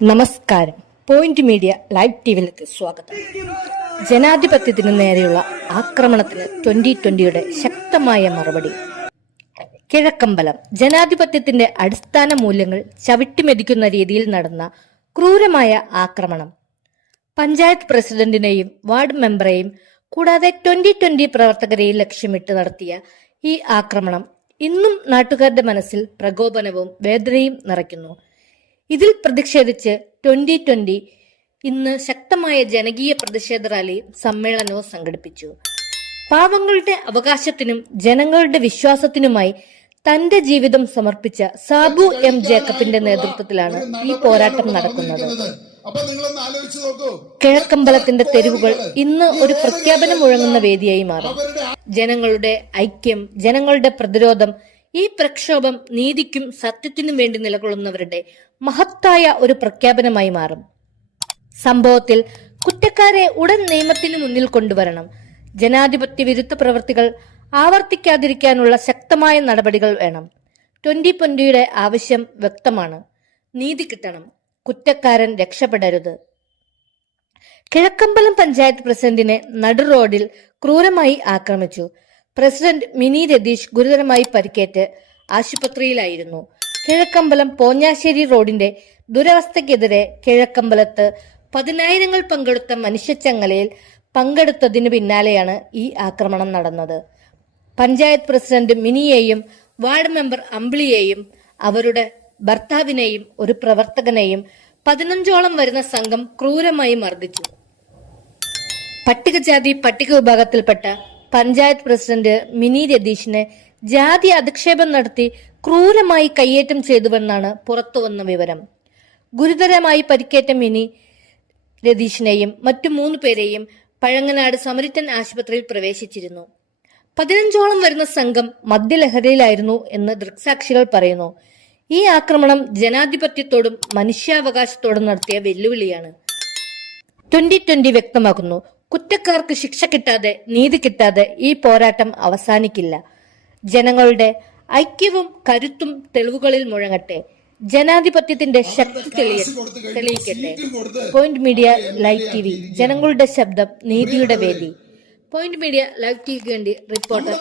നമസ്കാരം. Point media live ടിവിയിലേക്ക് സ്വാഗതം. ജനാധിപത്യത്തിന് നേരെയുള്ള ആക്രമണത്തിന് 2020യുടെ ശക്തമായ മറുപടി. കിഴക്കമ്പലം. ജനാധിപത്യത്തിന്റെ അടിസ്ഥാന മൂല്യങ്ങൾ ചവിട്ടിമെതിക്കുന്ന രീതിയിൽ നടന്ന ക്രൂരമായ ആക്രമണം. പഞ്ചായത്ത് പ്രസിഡന്റിനെയും വാർഡ് മെമ്പറെയും കൂടാതെ 2020 പ്രവർത്തകരെയും ലക്ഷ്യമിട്ട് നടത്തിയ ഈ ആക്രമണം ഇന്നും നാട്ടുകാരുടെ മനസ്സിൽ പ്രകോപനവും വേദനയും നിറയ്ക്കുന്നു. ഇതിൽ പ്രതിഷേധിച്ച് 2020 ഇന്ന് ശക്തമായ ജനകീയ പ്രതിഷേധ റാലിയും സമ്മേളനവും സംഘടിപ്പിച്ചു. പാവങ്ങളുടെ അവകാശത്തിനും ജനങ്ങളുടെ വിശ്വാസത്തിനുമായി തന്റെ ജീവിതം സമർപ്പിച്ച സാബു എം ജേക്കബിന്റെ നേതൃത്വത്തിലാണ് ഈ പോരാട്ടം നടക്കുന്നത്. കിഴക്കമ്പലത്തിന്റെ തെരുവുകൾ ഇന്ന് ഒരു പ്രഖ്യാപനം മുഴങ്ങുന്ന വേദിയായി മാറും. ജനങ്ങളുടെ ഐക്യം, ജനങ്ങളുടെ പ്രതിരോധം, ഈ പ്രക്ഷോഭം നീതിക്കും സത്യത്തിനും വേണ്ടി നിലകൊള്ളുന്നവരുടെ മഹത്തായ ഒരു പ്രഖ്യാപനമായി മാറും. സംഭവത്തിൽ കുറ്റക്കാരെ ഉടൻ നിയമത്തിന് മുന്നിൽ കൊണ്ടുവരണം. ജനാധിപത്യ വിരുദ്ധ പ്രവൃത്തികൾ ആവർത്തിക്കാതിരിക്കാനുള്ള ശക്തമായ നടപടികൾ വേണം. 2020യുടെ ആവശ്യം വ്യക്തമാണ്. നീതി കിട്ടണം. കുറ്റക്കാരൻ രക്ഷപ്പെടരുത്. കിഴക്കമ്പലം പഞ്ചായത്ത് പ്രസിഡന്റിനെ നടു റോഡിൽ ക്രൂരമായി ആക്രമിച്ചു. പ്രസിഡന്റ് മിനി രതീഷ് ഗുരുതരമായി പരിക്കേറ്റ് ആശുപത്രിയിലായിരുന്നു. കിഴക്കമ്പലം പോഞ്ഞാശ്ശേരി റോഡിന്റെ ദുരവസ്ഥയ്ക്കെതിരെ കിഴക്കമ്പലത്ത് പതിനായിരങ്ങൾ പങ്കെടുത്ത മനുഷ്യച്ചങ്ങലയിൽ പങ്കെടുത്തതിനു പിന്നാലെയാണ് ഈ ആക്രമണം നടന്നത്. പഞ്ചായത്ത് പ്രസിഡന്റ് മിനിയെയും വാർഡ് മെമ്പർ അമ്പിളിയെയും അവരുടെ ഭർത്താവിനെയും ഒരു പ്രവർത്തകനെയും 15ഓളം വരുന്ന സംഘം ക്രൂരമായി മർദ്ദിച്ചു. പട്ടികജാതി പട്ടിക വിഭാഗത്തിൽപ്പെട്ട പഞ്ചായത്ത് പ്രസിഡന്റ് മിനി രതീഷിനെ ജാതി അധിക്ഷേപം നടത്തി ക്രൂരമായി കയ്യേറ്റം ചെയ്തുവെന്നാണ് പുറത്തുവന്ന വിവരം. ഗുരുതരമായി പരിക്കേറ്റ മിനി രതീഷിനെയും മറ്റു 3 പേരെയും പഴങ്ങനാട് സമരിറ്റൻ ആശുപത്രിയിൽ പ്രവേശിച്ചിരുന്നു. 15ഓളം വരുന്ന സംഘം മദ്യലഹരിയിലായിരുന്നു എന്ന് ദൃക്സാക്ഷികൾ പറയുന്നു. ഈ ആക്രമണം ജനാധിപത്യത്തോടും മനുഷ്യാവകാശത്തോടും നടത്തിയ വെല്ലുവിളിയാണ്. 2020 വ്യക്തമാക്കുന്നു, കുറ്റക്കാർക്ക് ശിക്ഷ കിട്ടാതെ, നീതി കിട്ടാതെ ഈ പോരാട്ടം അവസാനിക്കില്ല. ജനങ്ങളുടെ ഐക്യവും കരുത്തും തെളിവുകളിൽ മുഴങ്ങട്ടെ. ജനാധിപത്യത്തിന്റെ ശക്തി തെളിയിക്കട്ടെ. പോയിന്റ് മീഡിയ ലൈവ് ടിവി, ജനങ്ങളുടെ ശബ്ദം, നീതിയുടെ വേദി. പോയിന്റ് മീഡിയ ലൈവ് ടിവിക്ക് വേണ്ടി റിപ്പോർട്ടർ.